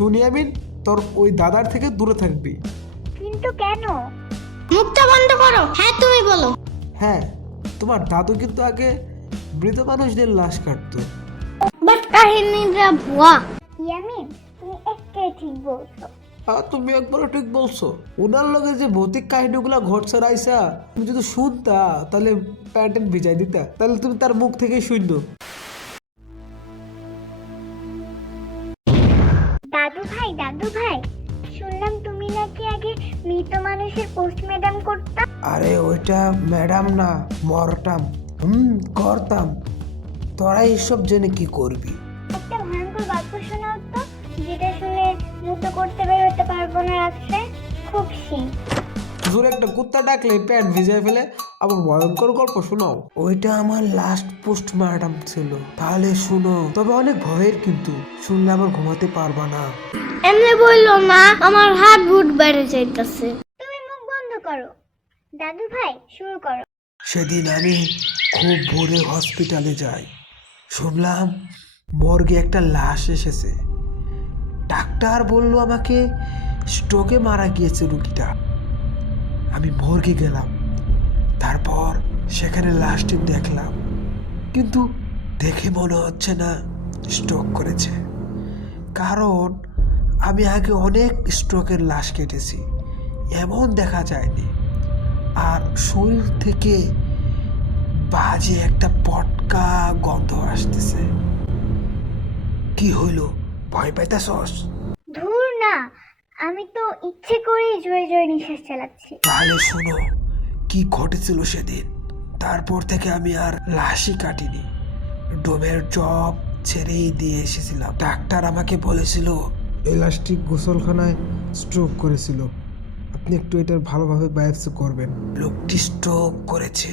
শুনি আমি তোর ওই দাদার থেকে দূরে থাকবি। কিন্তু কেন? মুখটা বন্ধ করো। হ্যাঁ তুমি বলো। হ্যাঁ, তোমার দাদু কিন্তু আগে মৃত মানুষদের লাশ কাটতো। বাট কাহিনীটা ভুয়া। ইয়ামিন, তুমি একেবারে ঠিক বলছো। আর তুমি একবারও ঠিক বলছো। ওনার লগে যে ভৌতিক কাহিনীগুলা ঘটছে রাইসা, তুমি যদি শুনতা তাহলে প্যান্টেন ভিজাই দিতা, তাহলে তুমি তার মুখ থেকে শুনতো। দাদু ভাই, শুনলাম তুমি নাকি আগে মৃত মানুষের পোস্টমর্টম করতা। আরে ওইটা ম্যাডাম না, মরতাম। করতাম। তোরা এইসব জেনে কি করবি? একটা ভয়ঙ্কর গল্প শোনাও তো, যেটা শুনে মুক্ত করতে বের হতে পারবো না রাত্রে। খুব শীত। জোরে একটা কুত্তা ডাকলে প্যান্ট ভিজাই ফেলে, আবার ভয়ঙ্কর গল্প শোনাও? ওইটা আমার লাস্ট পোস্টমর্টম ছিল। তাহলে শুনো, তবে অনেক ভয়ের, কিন্তু শুনলে আবার ঘুমাতে পারবা না। এমনি বললো না, আমার হাত বুট বেড়ে যাইতেছে। তুমি মুখ বন্ধ করো। দাদু ভাই, শুরু করো। সেদিন আমি খুব ভোরে হসপিটালে যাই। শুনলাম মর্গে একটা লাশ এসেছে। ডাক্তার বলল আমাকে স্ট্রোকে মারা গিয়েছে রুগীটা। আমি মর্গে গেলাম, তারপর সেখানে লাশটি দেখলাম, কিন্তু দেখে মনে হচ্ছে না স্ট্রোক করেছে। কারণ আমি আগে অনেক স্ট্রোকের লাশ কেটেছি, এমন দেখা যায়নি। আর শরীর থেকে বাজে একটা পটকা গন্ধ আসতেছে। কি হইল, ভয় পাইতাছস? ধুর না, আমি তো ইচ্ছে করেই জোরে জোরে নিঃশ্বাস চালাচ্ছি। তাহলে শোনো কি ঘটেছিল সেদিন। তারপর থেকে আমি আর লাশই কাটিনি, ডোমের জব ছেড়েই দিয়ে এসেছিলাম। ডাক্তার আমাকে বলেছিল এই লাশটি গোসলখানায় স্ট্রোক করেছিল, আপনি একটু এটার ভালোভাবে বায়োপসি করবেন। লোকটি স্ট্রোক করেছে,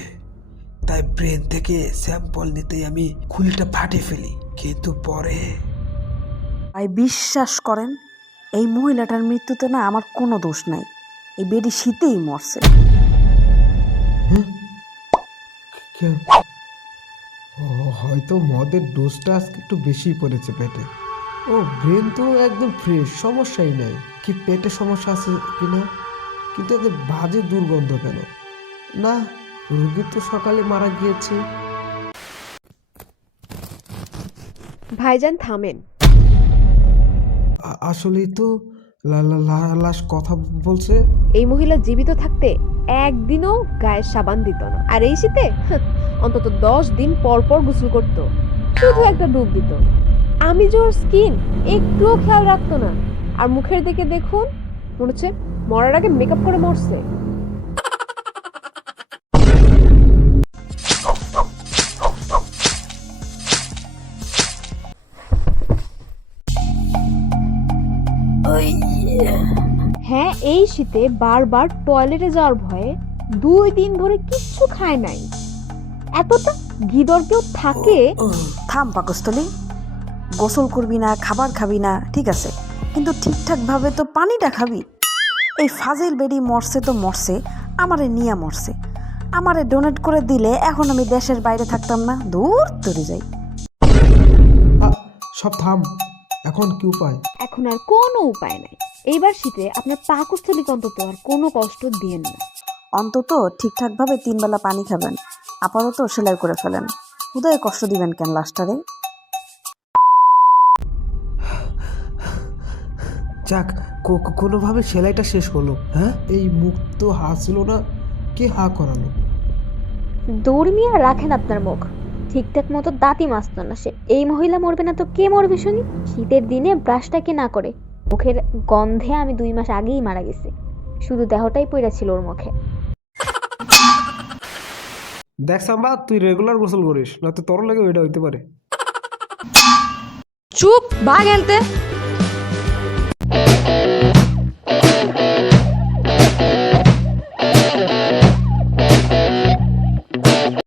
তাই ব্রেন থেকে স্যাম্পল নিতেই আমি খুলিটা ফাটে ফেলি, কিন্তু পরে ভাই বিশ্বাস করেন, এই মহিলাটার মৃত্যুতে না আমার কোনো দোষ নাই। এই বেডি শীতেই মরছে। হয়তো মদের ডোজটা আজকে একটু বেশি পড়েছে পেটে। ও ব্রেন তো একদম ফ্রেশ, সমস্যাই নাই। কি পেটে সমস্যা আছে কিনা, কিন্তু এত বাজে দুর্গন্ধ কেন? না, রুগী তো সকালে মারা গিয়েছে। ভাইজান থামেন। আসলেই তো লাশ কথা বলছে। এই মহিলা জীবিত থাকতে একদিনও গায়ে সাবান দিত না, আর এই শীতে অন্তত 10 দিন পর পর গোসল করতো, শুধু একটা ডুব দিত। আমি যে ওর স্কিন একটুও খেয়াল রাখতো না। আর মুখের দিকে দেখুন, মনে হচ্ছে মরার আগে মেকআপ করে মরছে। হ্যাঁ, এই শীতে বারবার টয়লেটে যাওয়ার ভয়ে 2-3 ধরে কিচ্ছু খায় নাই। এতটা গিদর কেউ থাকে? থাম পাকস্থলী, গোসল করবি না, খাবার খাবি না, ঠিক আছে, কিন্তু ঠিকঠাকভাবে তো পানিটা খাবি। এই ফাজিল বেডি মরছে তো মরছে, আমারে নিয়ে মরছে। আমারে ডোনেট করে দিলে এখন আমি দেশের বাইরে থাকতাম না, দূর তরে যাই। সব থাম, এখন কি উপায়? এখন আর কোনো উপায় নাই। এইবার শীতে আপনার পাকস্থলীকে অন্তত আর কোনো কষ্ট দিয়েন না। অন্তত ঠিকঠাকভাবে 3 বেলা পানি খাবেন। আপাতত সেলাই করে ফেলেন, উদয় কষ্ট দিবেন কেন লাস্টারে? যাক, কোনোভাবে সেলাইটা শেষ হলো। হ্যাঁ, এই মুখ তো হা ছিল না, কে হা করালো? দৌড় মিয়া, রাখেন আপনার মুখ। ঠিকঠাক মতো দাঁতই মাজতো না সে। এই মহিলা মরবে না তো কে মরবে শুনি? শীতের দিনে ব্রাশটা কি না করে, মুখের গন্ধে আমি 2 মাস আগেই মারা গেছি। শুধু দেহটাই পইরা ছিল ওর মুখে। দেখ সাম্বা, তুই রেগুলার গোসল করিস, না তো তোর লাগে ওইটা হইতে পারে। চুপ, ভাগ এনতে।